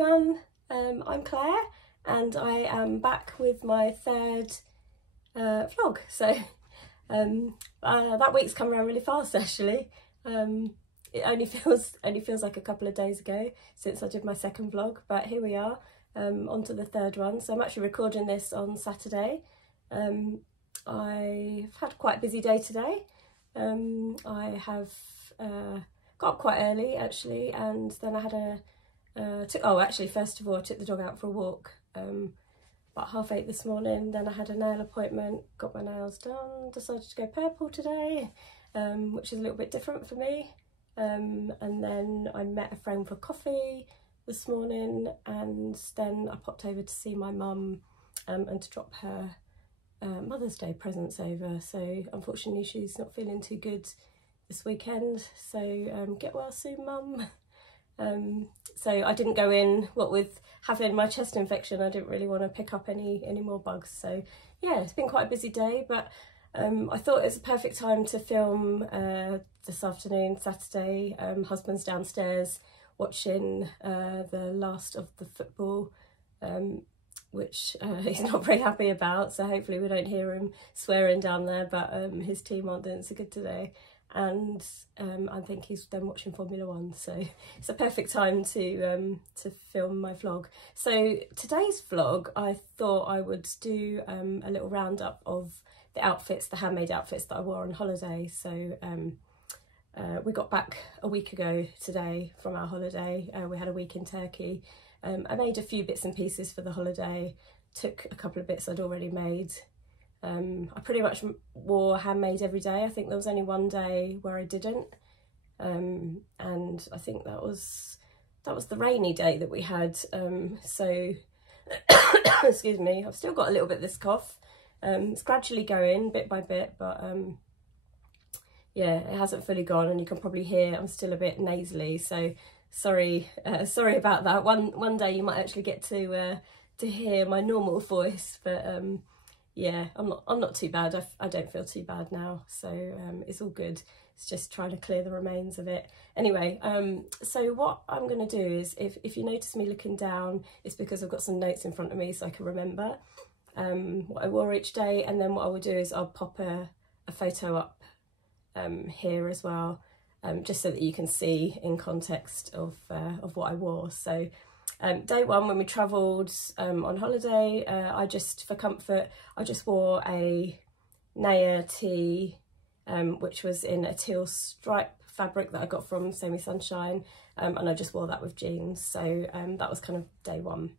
everyone, I'm Claire and I am back with my third vlog. So that week's come around really fast actually. It only feels like a couple of days ago since I did my second vlog, but here we are, on to the third one. So I'm actually recording this on Saturday. I've had quite a busy day today. I have got up quite early actually, and then I had first of all I took the dog out for a walk about 8:30 this morning. Then I had a nail appointment, got my nails done, decided to go purple today, which is a little bit different for me. And then I met a friend for coffee this morning, and then I popped over to see my mum and to drop her Mother's Day presents over. So unfortunately she's not feeling too good this weekend, so get well soon, Mum. So I didn't go in, what with having my chest infection, I didn't really want to pick up any more bugs. So yeah, it's been quite a busy day, but I thought it's a perfect time to film this afternoon, Saturday. Husband's downstairs watching the last of the football, which he's not very happy about, so hopefully we don't hear him swearing down there, but his team aren't doing so good today. And I think he's then watching Formula 1, so it's a perfect time to film my vlog. So today's vlog, I thought I would do a little roundup of the outfits, the handmade outfits that I wore on holiday. So we got back a week ago today from our holiday. We had a week in Turkey. I made a few bits and pieces for the holiday, took a couple of bits I'd already made. I pretty much wore handmade every day. I think there was only one day where I didn't, and I think that was the rainy day that we had. So excuse me, I've still got a little bit of this cough. It's gradually going bit by bit, but yeah, it hasn't fully gone, and you can probably hear I'm still a bit nasally, so sorry about that. One day you might actually get to hear my normal voice, but yeah, I'm not too bad. I don't feel too bad now, so it's all good. It's just trying to clear the remains of it. Anyway, so what I'm going to do is, if you notice me looking down, it's because I've got some notes in front of me so I can remember what I wore each day. And then what I will do is I'll pop a photo up here as well, just so that you can see in context of what I wore. So day one, when we travelled on holiday, for comfort, I just wore a Naya tee, which was in a teal stripe fabric that I got from Semi Sunshine, and I just wore that with jeans. So that was kind of day one.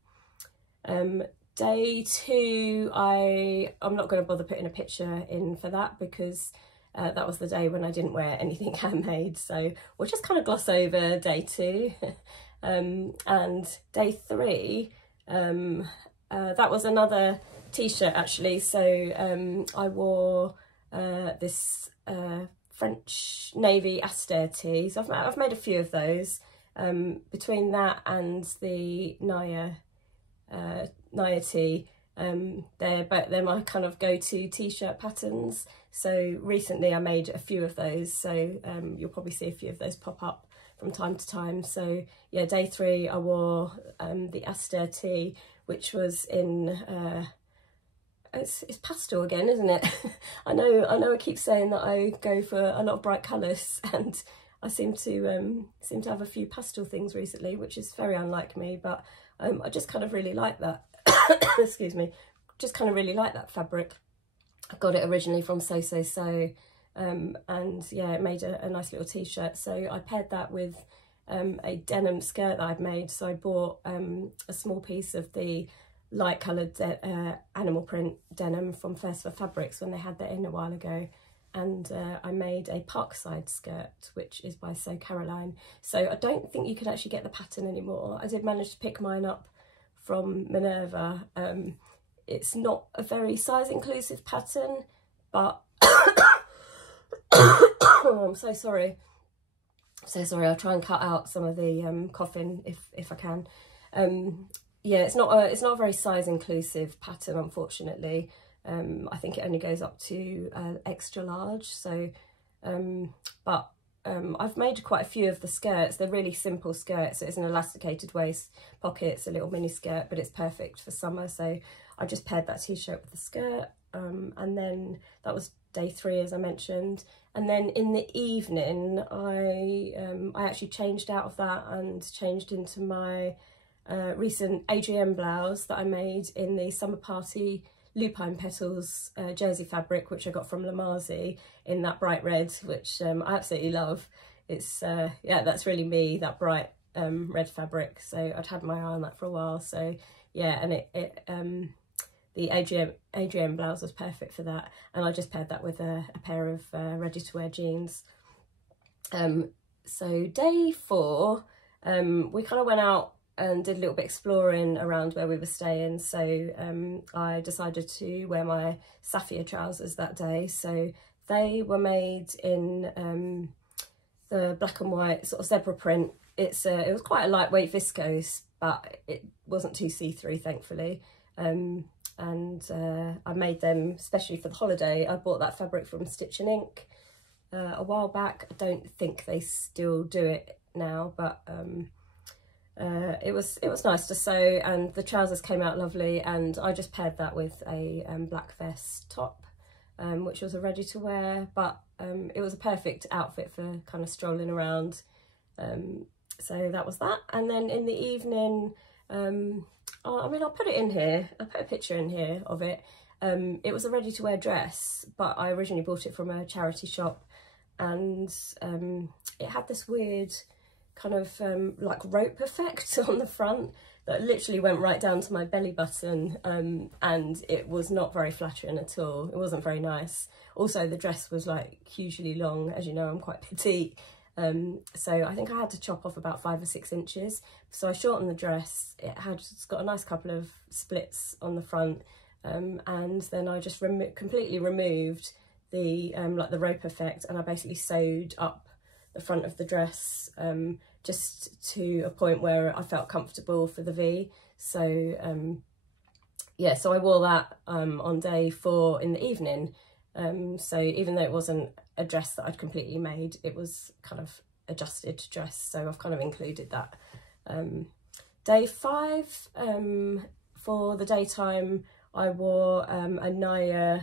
Day two, I'm not going to bother putting a picture in for that, because that was the day when I didn't wear anything handmade. So we'll just kind of gloss over day two. And day three, that was another t-shirt actually. So I wore this French Navy Astair tee. So I've made a few of those. Between that and the Naya tee, they're my kind of go-to t-shirt patterns. So recently I made a few of those, so you'll probably see a few of those pop up from time to time. So yeah, day three I wore the Astair tee, which was in it's pastel again, isn't it? I know I keep saying that I go for a lot of bright colours, and I seem to have a few pastel things recently, which is very unlike me, but I just kind of really like that. Excuse me, just kind of really like that fabric. I got it originally from So. And yeah, it made a nice little t-shirt. So I paired that with a denim skirt that I'd made. So I bought a small piece of the light coloured animal print denim from First for Fabrics when they had that in a while ago. And I made a Parkside skirt, which is by Caroline. So I don't think you could actually get the pattern anymore. I did manage to pick mine up from Minerva. It's not a very size inclusive pattern, but oh, I'm so sorry. I'll try and cut out some of the coughing if I can. Yeah, it's not a very size inclusive pattern, unfortunately. I think it only goes up to extra large. So, but I've made quite a few of the skirts. They're really simple skirts. It's an elasticated waist pocket. It's a little mini skirt, but it's perfect for summer. So I just paired that t-shirt with the skirt. And then that was day 3, as I mentioned. And then in the evening, I actually changed out of that and changed into my recent Adrienne blouse that I made in the Summer Party lupine petals jersey fabric, which I got from Lamazi in that bright red, which I absolutely love. It's yeah, that's really me, that bright red fabric. So I'd had my eye on that for a while. So yeah, and the Adrienne blouse was perfect for that, and I just paired that with a pair of ready-to-wear jeans. So day 4, we kind of went out and did a little bit exploring around where we were staying. So I decided to wear my Safiya trousers that day. So they were made in the black and white sort of zebra print. It was quite a lightweight viscose, but it wasn't too see-through, thankfully. And I made them especially for the holiday. I bought that fabric from Stitch and Ink a while back. I don't think they still do it now, but it was nice to sew, and the trousers came out lovely. And I just paired that with a black vest top, which was a ready to wear, but it was a perfect outfit for kind of strolling around. So that was that. And then in the evening, I mean, I'll put it in here. I'll put a picture in here of it. It was a ready to wear dress, but I originally bought it from a charity shop, and it had this weird kind of like rope effect on the front that literally went right down to my belly button, and it was not very flattering at all. It wasn't very nice. Also, the dress was like hugely long. As you know, I'm quite petite. So I think I had to chop off about 5 or 6 inches. So I shortened the dress. It's got a nice couple of splits on the front, and then I just completely removed the like the rope effect, and I basically sewed up the front of the dress just to a point where I felt comfortable for the V. So yeah, so I wore that on day 4 in the evening. So even though it wasn't a dress that I'd completely made, it was kind of adjusted dress, so I've kind of included that. Day 5, for the daytime, I wore a Naya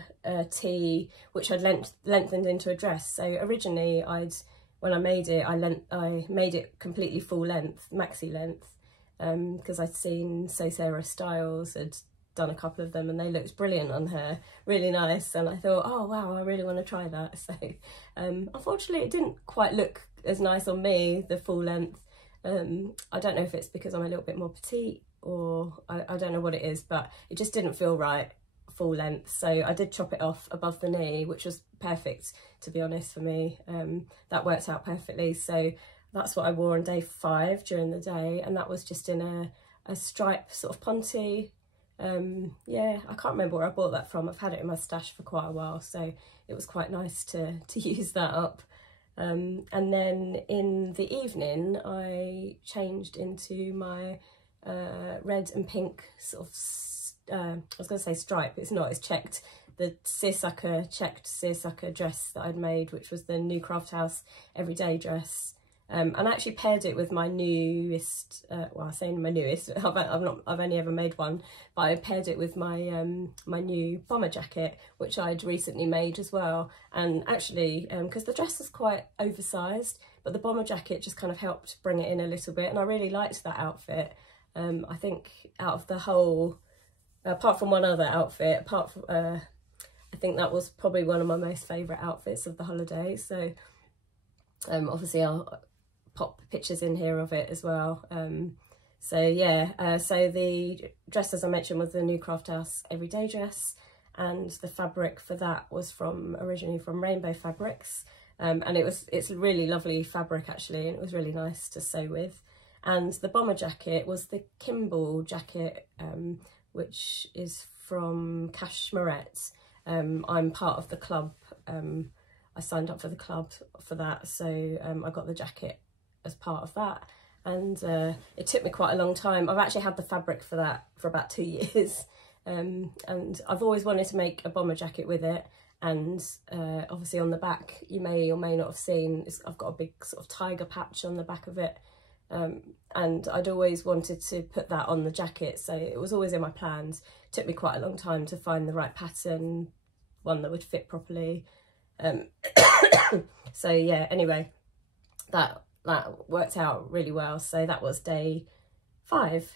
tee, which I'd lengthened into a dress. So originally, when I made it, I made it completely full length, maxi length, because I'd seen Sarah Styles had done a couple of them and they looked brilliant on her, really nice, and I thought, oh wow, I really want to try that. So unfortunately it didn't quite look as nice on me, the full length. I don't know if it's because I'm a little bit more petite, or I don't know what it is, but it just didn't feel right full length. So I did chop it off above the knee, which was perfect, to be honest, for me. That worked out perfectly. So that's what I wore on day 5 during the day, and that was just in a stripe sort of ponte. Yeah, I can't remember where I bought that from. I've had it in my stash for quite a while, so it was quite nice to use that up. And then in the evening I changed into my red and pink sort of I was going to say stripe, it's not, it's checked, the checked seersucker dress that I'd made, which was the new Craft House everyday dress. And I actually paired it with my newest, well, I say my newest, I've only ever made one, but I paired it with my my new bomber jacket, which I'd recently made as well. And actually, because the dress was quite oversized, but the bomber jacket just kind of helped bring it in a little bit, and I really liked that outfit. I think out of the whole, apart from one other outfit, I think that was probably one of my most favourite outfits of the holiday. So obviously I'll pop pictures in here of it as well. So yeah, so the dress, as I mentioned, was the new Craft House everyday dress, and the fabric for that was originally from Rainbow Fabrics, and it's a really lovely fabric actually, and it was really nice to sew with. And the bomber jacket was the Kimball jacket, which is from Cashmerette. I'm part of the club. I signed up for the club for that, so I got the jacket as part of that, and it took me quite a long time. I've actually had the fabric for that for about 2 years, and I've always wanted to make a bomber jacket with it, and obviously on the back you may or may not have seen, I've got a big sort of tiger patch on the back of it, and I'd always wanted to put that on the jacket, so it was always in my plans. It took me quite a long time to find the right pattern, one that would fit properly. So yeah, anyway, that worked out really well. So that was day 5.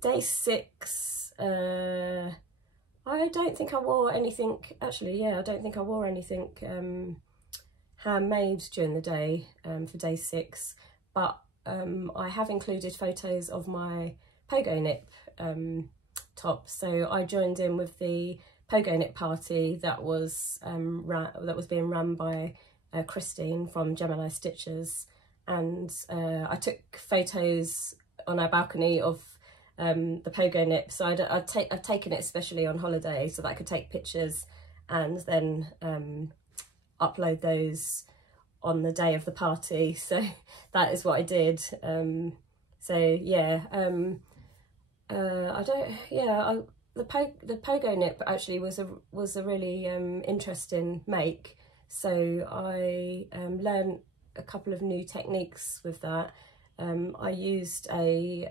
Day 6, I don't think I wore anything, actually, yeah, I don't think I wore anything handmade during the day for day 6, but I have included photos of my Pogonip top. So I joined in with the Pogonip party that was being run by Christine from Gemini Stitches, and I took photos on our balcony of the Pogonip. So I'd taken it especially on holiday so that I could take pictures and then upload those on the day of the party. So that is what I did. So yeah, the Pogonip actually was a really interesting make. So I learned a couple of new techniques with that. I used a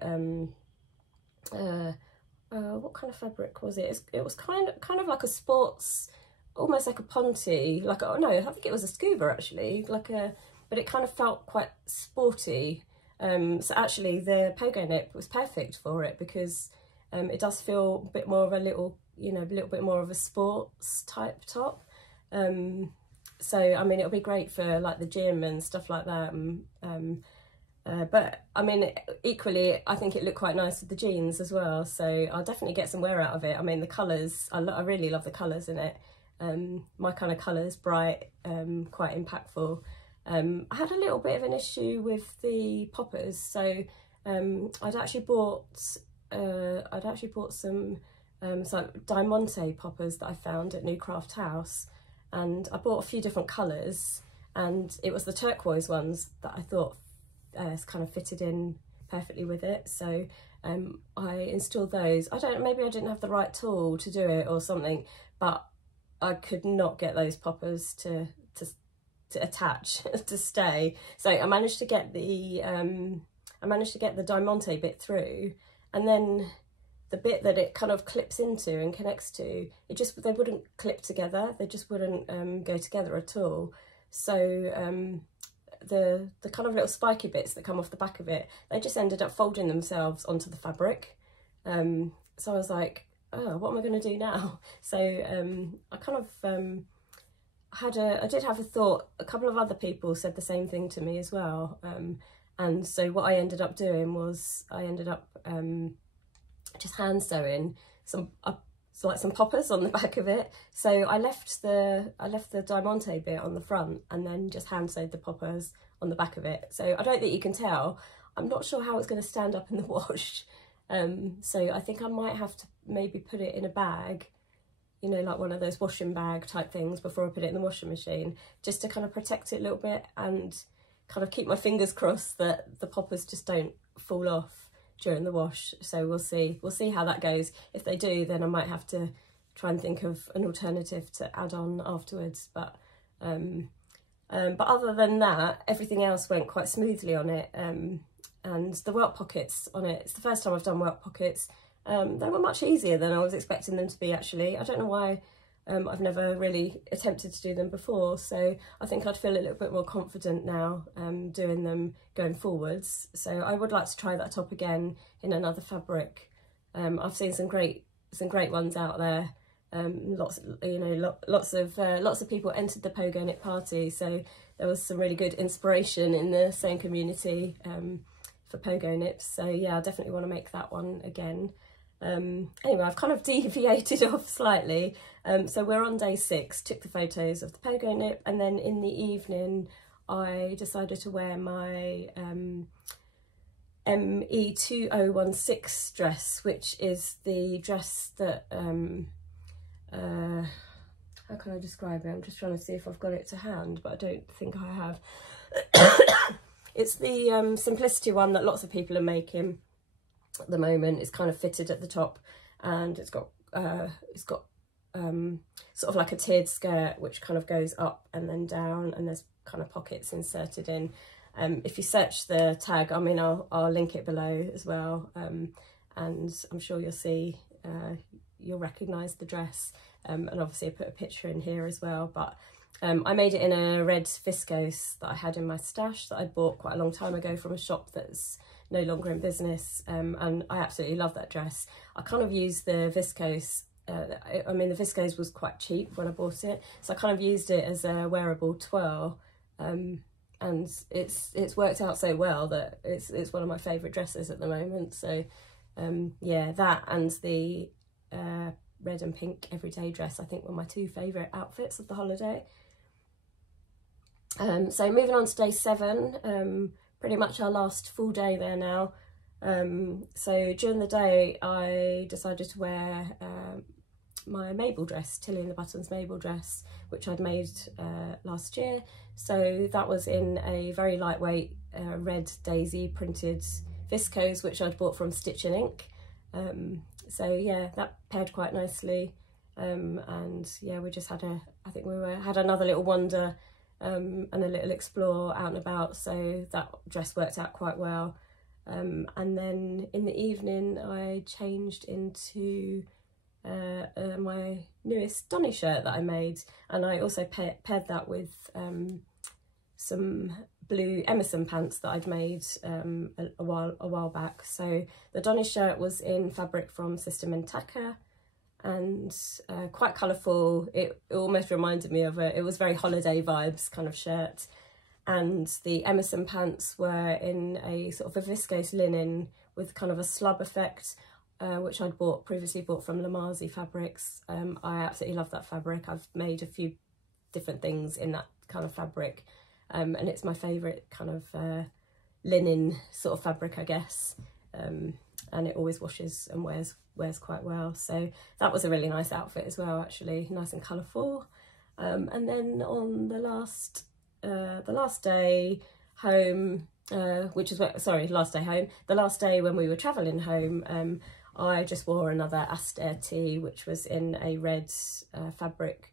what kind of fabric was it? It was kind of like a sports, almost like a ponte, like, oh no, I think it was a scuba actually, but it kind of felt quite sporty. So actually the Pogonip was perfect for it, because it does feel a bit more of a little bit more of a sports type top. So I mean, it'll be great for like the gym and stuff like that. But I mean, equally, I think it looked quite nice with the jeans as well. So I'll definitely get some wear out of it. I mean, the colours, I really love the colours in it. My kind of colours, bright, quite impactful. I had a little bit of an issue with the poppers. So I'd actually bought some Diamante poppers that I found at New Craft House, and I bought a few different colours, and it was the turquoise ones that I thought kind of fitted in perfectly with it. So I installed those. Maybe I didn't have the right tool to do it or something, but I could not get those poppers to attach to stay. So I managed to get the Diamante bit through, and then the bit that it kind of clips into and connects to, they wouldn't clip together. They just wouldn't go together at all. So the kind of little spiky bits that come off the back of it, they just ended up folding themselves onto the fabric. So I was like, oh, what am I going to do now? So I kind of I did have a thought. A couple of other people said the same thing to me as well. And so what I ended up doing was just hand sewing some poppers on the back of it. So I left the Diamante bit on the front and then just hand sewed the poppers on the back of it. So I don't think you can tell. I'm not sure how it's going to stand up in the wash. So I think I might have to maybe put it in a bag, you know, like one of those washing bag type things before I put it in the washing machine, just to kind of protect it a little bit and kind of keep my fingers crossed that the poppers just don't fall off during the wash. So we'll see how that goes. If they do, then I might have to try and think of an alternative to add on afterwards. But other than that, everything else went quite smoothly on it. And the welt pockets on it, it's the first time I've done welt pockets. They were much easier than I was expecting them to be, actually. I don't know why. I've never really attempted to do them before, so I think I'd feel a little bit more confident now doing them going forwards. So I would like to try that top again in another fabric. I've seen some great ones out there. Lots of people entered the Pogonip party, so there was some really good inspiration in the same community for Pogonips. So yeah, I definitely want to make that one again. Anyway, I've kind of deviated off slightly. So we're on day 6, took the photos of the Pogonip, and then in the evening I decided to wear my ME2016 dress, which is the dress that, how can I describe it? I'm just trying to see if I've got it to hand, but I don't think I have. It's the simplicity one that lots of people are making at the moment. It's kind of fitted at the top, and it's got sort of like a tiered skirt which kind of goes up and then down, and there's kind of pockets inserted in. If you search the tag, I mean, I'll link it below as well, and I'm sure you'll see, you'll recognise the dress, and obviously I put a picture in here as well. But I made it in a red viscose that I had in my stash that I bought quite a long time ago from a shop that's no longer in business, and I absolutely love that dress. I kind of used the viscose, I mean the viscose was quite cheap when I bought it, so I kind of used it as a wearable twirl, and it's worked out so well that it's one of my favourite dresses at the moment. So yeah, that and the red and pink everyday dress I think were my two favourite outfits of the holiday. So moving on to day 7, pretty much our last full day there now. So during the day I decided to wear my Mabel dress, Tilly and the Buttons Mabel dress, which I'd made last year. So that was in a very lightweight red daisy printed viscose, which I'd bought from Stitch and Ink. So yeah, that paired quite nicely, and yeah, we just had I think we had another little wander and a little explore out and about, so that dress worked out quite well. And then in the evening I changed into my newest Donny shirt that I made, and I also paired that with some blue Emerson pants that I'd made a while back. So the Donny shirt was in fabric from Sister Mintaka, and quite colourful. It almost reminded me of it was very holiday vibes kind of shirt. And the Emerson pants were in a sort of a viscose linen with kind of a slub effect, which I'd previously bought from Lamazi Fabrics. I absolutely love that fabric. I've made a few different things in that kind of fabric, and it's my favourite kind of linen sort of fabric, I guess. And it always washes and wears quite well. So that was a really nice outfit as well, actually, nice and colourful. And then on the last day home, the last day when we were travelling home, I just wore another Astair tee, which was in a red fabric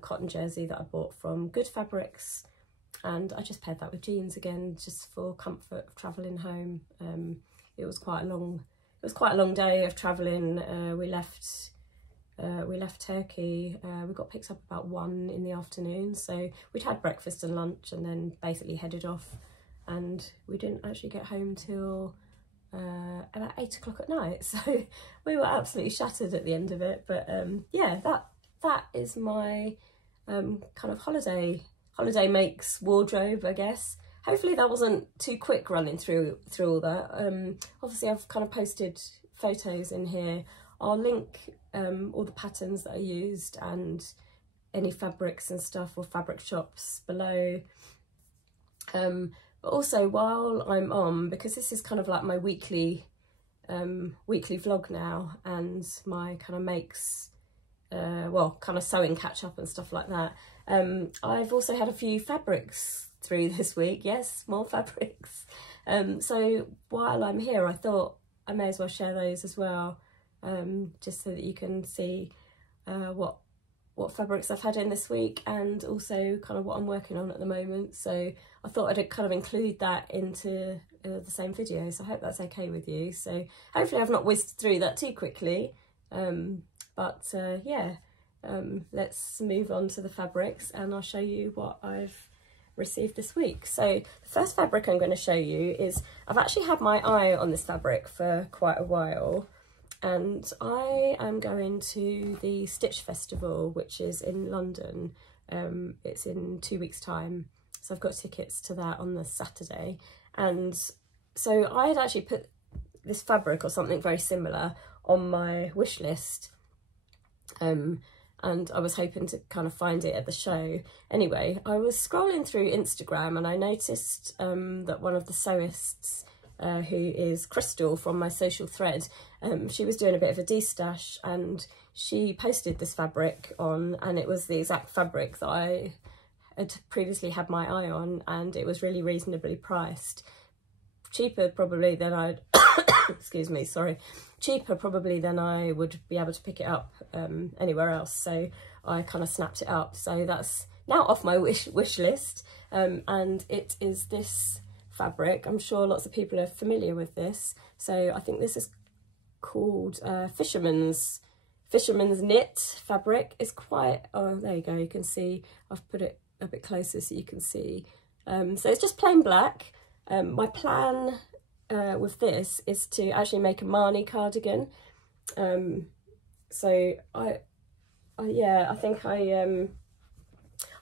cotton jersey that I bought from Good Fabrics, and I just paired that with jeans again, just for comfort of travelling home. It was quite a long day of travelling. We left Turkey. We got picked up about 1 in the afternoon, so we'd had breakfast and lunch and then basically headed off, and we didn't actually get home till about 8 o'clock at night, so we were absolutely shattered at the end of it. But yeah, that is my kind of holiday makes wardrobe, I guess. Hopefully that wasn't too quick running through all that. Obviously I've kind of posted photos in here. I'll link all the patterns that I used and any fabrics and stuff, or fabric shops, below. But also, while I'm on, because this is kind of like my weekly vlog now, and my kind of makes, well, kind of sewing catch up and stuff like that, I've also had a few fabrics through this week. Yes, more fabrics. So while I'm here, I thought I may as well share those as well, just so that you can see what fabrics I've had in this week, and also kind of what I'm working on at the moment. So I thought I'd kind of include that into the same video, so I hope that's okay with you. So hopefully I've not whizzed through that too quickly, but yeah, let's move on to the fabrics and I'll show you what I've received this week. So the first fabric I'm going to show you is, I've actually had my eye on this fabric for quite a while, and I am going to the Stitch Festival, which is in London. It's in 2 weeks' time, so I've got tickets to that on the Saturday. And so I had actually put this fabric or something very similar on my wish list, and I was hoping to kind of find it at the show. Anyway, I was scrolling through Instagram and I noticed that one of the sewists, who is Crystal from my social thread, she was doing a bit of a destash, and she posted this fabric on, and it was the exact fabric that I had previously had my eye on, and it was really reasonably priced, cheaper probably than I'd excuse me, sorry, cheaper probably than I would be able to pick it up anywhere else. So I kind of snapped it up. So that's now off my wish list. And it is this fabric. I'm sure lots of people are familiar with this. So I think this is called Fisherman's knit fabric. It's quite, oh, there you go, you can see I've put it a bit closer so you can see. So it's just plain black. My plan with this is to actually make a Marnie cardigan. So I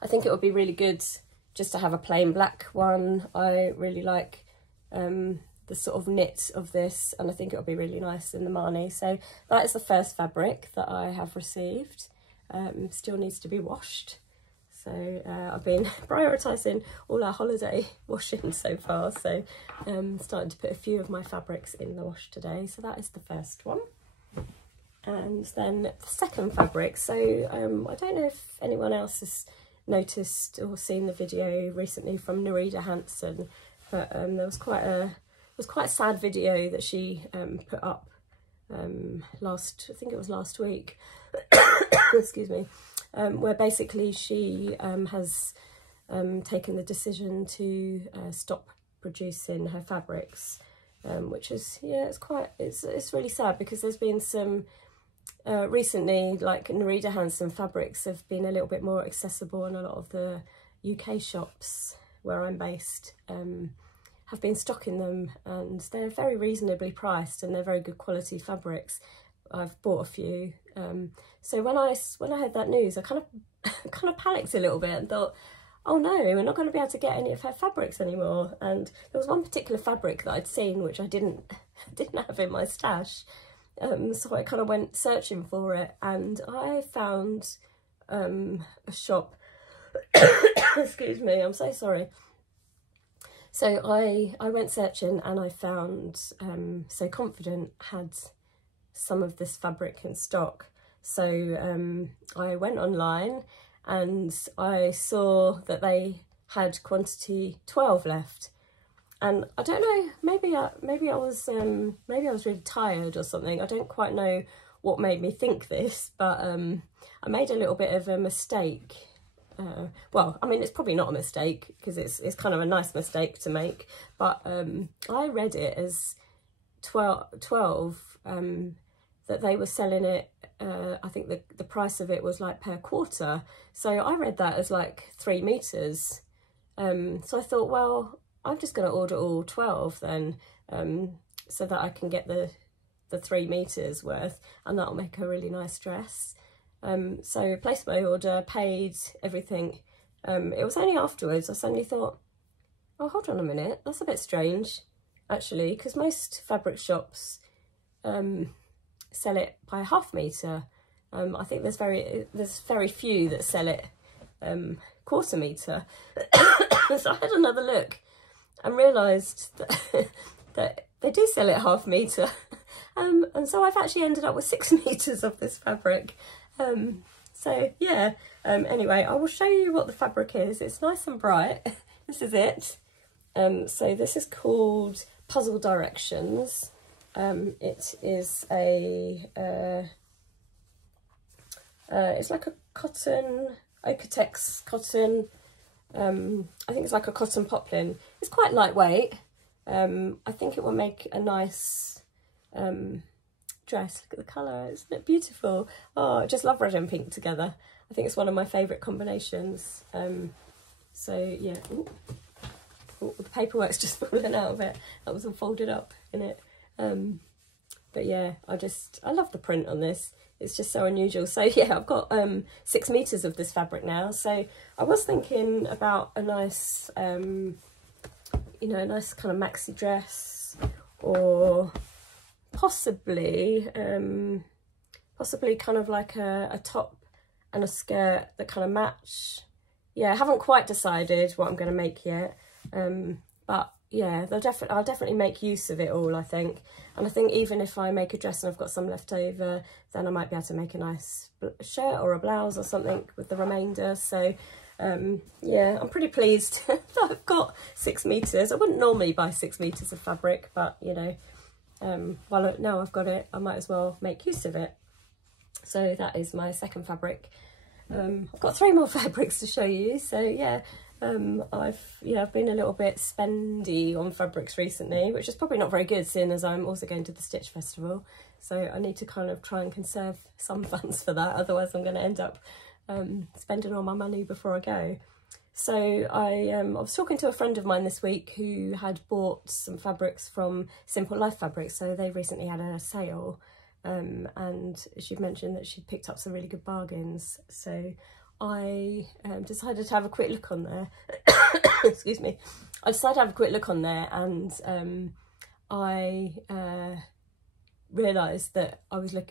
think it would be really good just to have a plain black one. I really like the sort of knit of this, and I think it'll be really nice in the Marnie. So that is the first fabric that I have received. Still needs to be washed. So I've been prioritising all our holiday washing so far. So starting to put a few of my fabrics in the wash today. So that is the first one. And then the second fabric. So I don't know if anyone else has noticed or seen the video recently from Nerida Hansen, but there was quite a sad video that she put up I think it was last week, excuse me, where basically she has taken the decision to stop producing her fabrics, which is, yeah, it's really sad, because there's been some recently, like Nerida Hansen fabrics have been a little bit more accessible, and a lot of the UK shops where I'm based have been stocking them, and they're very reasonably priced and they're very good quality fabrics. I've bought a few. So when I heard that news, I kind of panicked a little bit and thought, oh no, we're not going to be able to get any of her fabrics anymore. And there was one particular fabric that I'd seen which I didn't have in my stash. So I kind of went searching for it, and I found a shop. Excuse me, I'm so sorry. So I went searching, and I found So Confident had some of this fabric in stock. So I went online and I saw that they had quantity 12 left. And I don't know, maybe I was really tired or something. I don't quite know what made me think this, but I made a little bit of a mistake. Well, I mean, it's probably not a mistake, because it's kind of a nice mistake to make, but I read it as 12 that they were selling it. I think the price of it was like per quarter, so I read that as like 3 meters. So I thought, well, I'm just going to order all 12 then, so that I can get the 3 meters worth, and that'll make a really nice dress. So placed my order, paid everything. It was only afterwards I suddenly thought, oh, hold on a minute, that's a bit strange actually, because most fabric shops sell it by ½ meter. I think there's very few that sell it quarter meter. So I had another look and realised that they do sell it ½ meter. And so I've actually ended up with 6 meters of this fabric. So yeah, anyway, I will show you what the fabric is. It's nice and bright. This is it. So this is called Puzzle Directions. It is it's like a cotton, Okotex cotton. I think it's like a cotton poplin. It's quite lightweight. I think it will make a nice dress. Look at the colour, isn't it beautiful? Oh, I just love red and pink together. I think it's one of my favourite combinations. So yeah, ooh, the paperwork's just fallen out of it. That was all folded up in it. But yeah, I love the print on this. It's just so unusual. So yeah, I've got 6 meters of this fabric now. So I was thinking about a nice, you know, a nice kind of maxi dress, or possibly kind of like a top and a skirt that kind of match. Yeah, I haven't quite decided what I'm going to make yet, but yeah, I'll definitely make use of it all, I think. And I think even if I make a dress and I've got some left over, then I might be able to make a nice shirt or a blouse or something with the remainder. So yeah, I'm pretty pleased that I've got 6 meters. I wouldn't normally buy 6 meters of fabric, but you know, well, now I've got it, I might as well make use of it. So that is my second fabric. I've got 3 more fabrics to show you, so yeah. I've been a little bit spendy on fabrics recently, which is probably not very good, seeing as I'm also going to the Stitch Festival. So I need to kind of try and conserve some funds for that, otherwise I'm going to end up spending all my money before I go. So I was talking to a friend of mine this week who had bought some fabrics from Simple Life Fabrics. So they recently had a sale, and she'd mentioned that she'd picked up some really good bargains. So I decided to have a quick look on there. Excuse me. I decided to have a quick look on there, and I realised that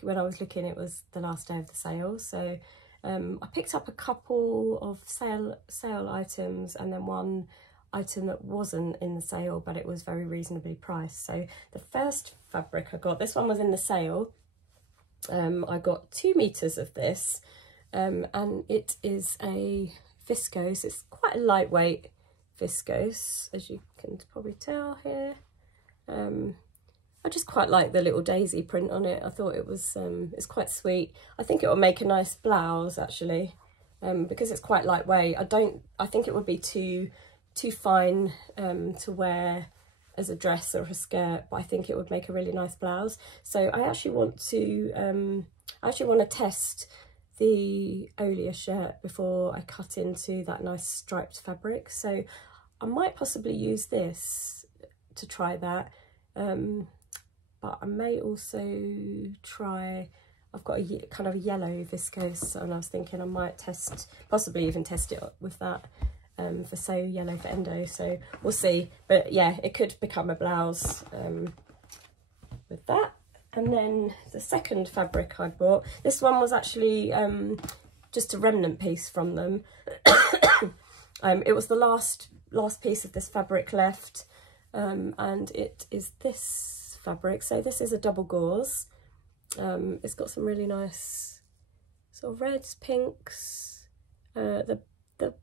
when I was looking, it was the last day of the sale. So I picked up a couple of sale items, and then one item that wasn't in the sale, but it was very reasonably priced. So the first fabric I got, this one was in the sale. I got 2 meters of this. And it is a viscose. It's quite a lightweight viscose, as you can probably tell here. I just quite like the little daisy print on it. I thought it was it's quite sweet. I think it will make a nice blouse actually, because it's quite lightweight. I think it would be too fine to wear as a dress or a skirt, but I think it would make a really nice blouse. So I actually want to test the Olia shirt before I cut into that nice striped fabric. So I might possibly use this to try that, but I may also try, I've got a kind of a yellow viscose, and I was thinking I might possibly even test it with that for So Yellow for Endo, so we'll see. But yeah, it could become a blouse with that. And then the second fabric I bought, this one was actually just a remnant piece from them. It was the last piece of this fabric left, and it is this fabric. So this is a double gauze. It's got some really nice sort of reds, pinks. The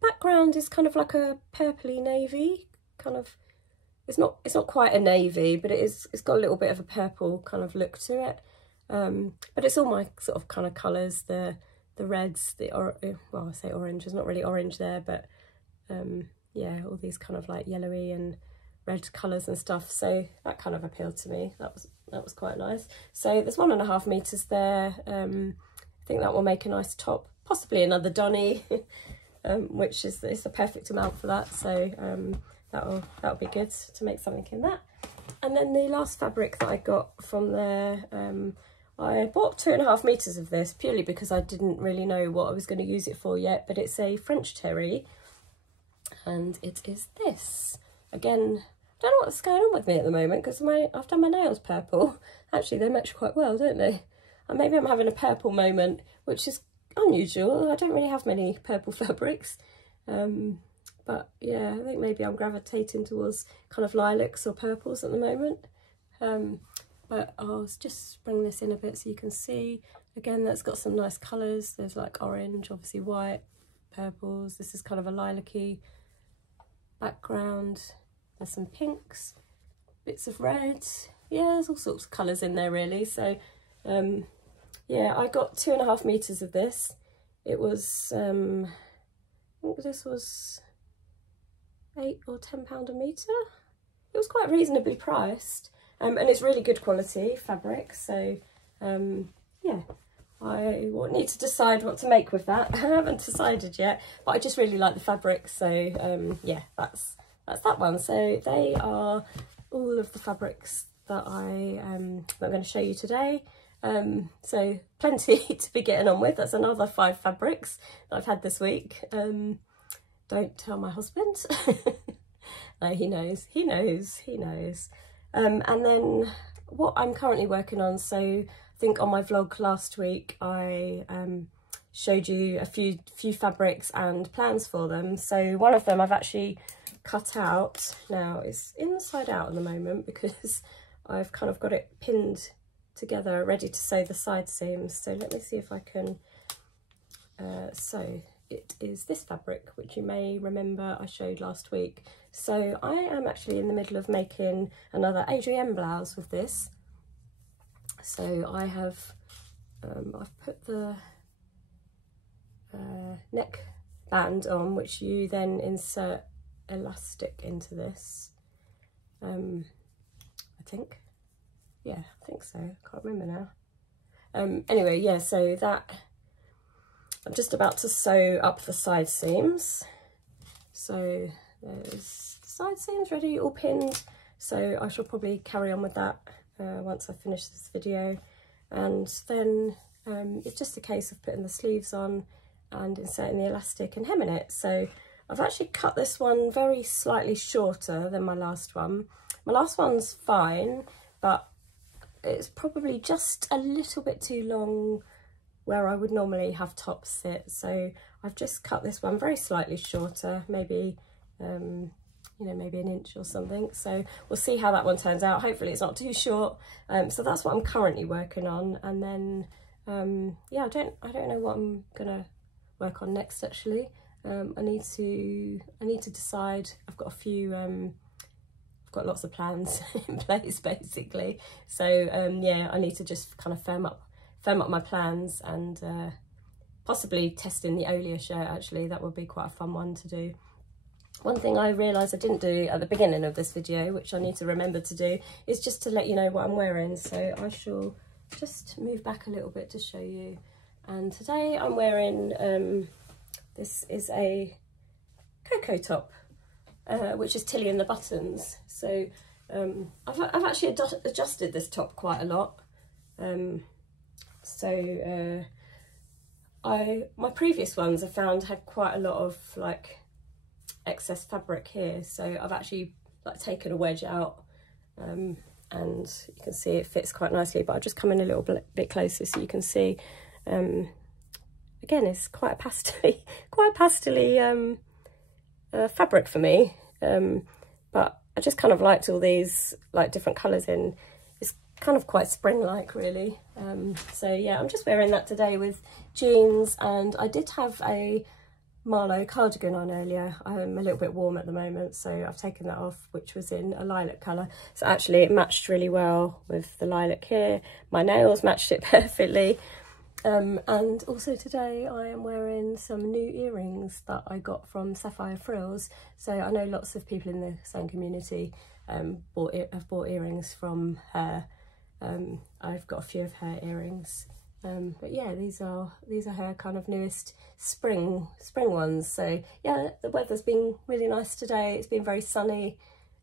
background is kind of like a purpley navy, kind of. It's not quite a navy, but it's got a little bit of a purple kind of look to it. But it's all my sort of kind of colours, the reds, well, I say orange, there's not really orange there, but yeah, all these kind of like yellowy and red colours and stuff. So that kind of appealed to me. That was quite nice. So there's 1.5 meters there. I think that will make a nice top, possibly another Donny, which is the perfect amount for that. So that'll be good to make something in that. And then the last fabric that I got from there, I bought 2.5 meters of this purely because I didn't really know what I was going to use it for yet, but it's a French terry, and it is this. Again, I don't know what's going on with me at the moment, because I've done my nails purple. Actually, they match quite well, don't they? And maybe I'm having a purple moment, which is unusual. I don't really have many purple fabrics. But yeah, I think maybe I'm gravitating towards kind of lilacs or purples at the moment. But I'll just bring this in a bit so you can see. Again, that's got some nice colours. There's like orange, obviously white, purples. This is kind of a lilac-y background. There's some pinks, bits of red. Yeah, there's all sorts of colours in there really. So yeah, I got 2.5 meters of this. It was, I think this was £8 or £10 a metre. It was quite reasonably priced, and it's really good quality fabric. So yeah, I will need to decide what to make with that. I haven't decided yet, but I just really like the fabric. So yeah, that's that one. So they are all of the fabrics that I'm going to show you today. So plenty to be getting on with. That's another 5 fabrics that I've had this week. Don't tell my husband. No, he knows. And then what I'm currently working on, so I think on my vlog last week I showed you a few fabrics and plans for them. So one of them I've actually cut out. Now it's inside out at the moment because I've kind of got it pinned together ready to sew the side seams. So let me see if I can sew. It is this fabric, which you may remember I showed last week. So I am actually in the middle of making another Adrienne blouse with this. So I have I've put the neck band on, which you then insert elastic into this. I think, yeah, I think so. I can't remember now. Anyway, yeah, so that I'm just about to sew up the side seams. So there's the side seams ready, all pinned. So I shall probably carry on with that once I finish this video. And then it's just a case of putting the sleeves on and inserting the elastic and hemming it. So I've actually cut this one very slightly shorter than my last one. My last one's fine, but it's probably just a little bit too long where I would normally have tops sit. So I've just cut this one very slightly shorter, maybe you know, maybe an inch or something. So we'll see how that one turns out. Hopefully it's not too short. So that's what I'm currently working on. And then yeah, I don't know what I'm gonna work on next actually. I need to decide. I've got a few I've got lots of plans in place basically. So yeah, I need to just kind of firm up my plans, and possibly testing the Olia shirt actually. That would be quite a fun one to do. One thing I realised I didn't do at the beginning of this video, which I need to remember to do, is just to let you know what I'm wearing. So I shall just move back a little bit to show you. And today I'm wearing, this is a cocoa top, which is Tilly and the Buttons. So I've actually adjusted this top quite a lot. My previous ones I found had quite a lot of like excess fabric here, so I've actually like taken a wedge out, and you can see it fits quite nicely, but I'll just come in a little bit closer so you can see. Again, it's quite a pastely fabric for me, but I just kind of liked all these like different colours in. It's kind of quite spring-like really. So yeah, I'm just wearing that today with jeans, and I did have a Marlowe cardigan on earlier. I'm a little bit warm at the moment, so I've taken that off, which was in a lilac colour. So actually it matched really well with the lilac here. My nails matched it perfectly. And also today I am wearing some new earrings that I got from Sapphire Frills. So I know lots of people in the sewing community have bought earrings from her. I've got a few of her earrings. But yeah, these are her kind of newest spring ones. So yeah, the weather's been really nice today. It's been very sunny,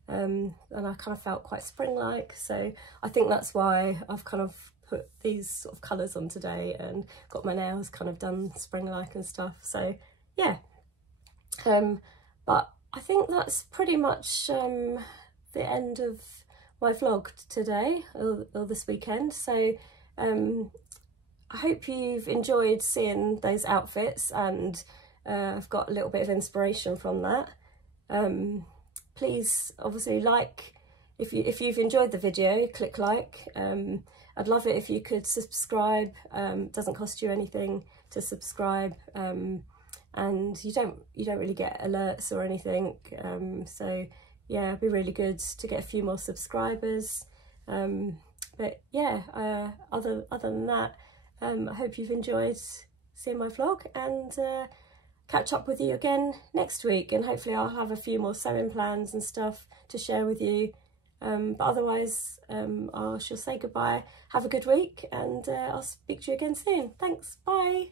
and I kind of felt quite spring-like. So I think that's why I've kind of put these sort of colours on today and got my nails kind of done spring-like and stuff. So yeah, but I think that's pretty much the end of my vlog today or this weekend. So I hope you've enjoyed seeing those outfits, and I've got a little bit of inspiration from that. Please obviously like, if you've enjoyed the video, click like. I'd love it if you could subscribe. It doesn't cost you anything to subscribe, and you don't really get alerts or anything. So yeah, it'd be really good to get a few more subscribers. But yeah, other than that, I hope you've enjoyed seeing my vlog, and catch up with you again next week, and hopefully I'll have a few more sewing plans and stuff to share with you. But otherwise, I shall say goodbye. Have a good week, and I'll speak to you again soon. Thanks, bye.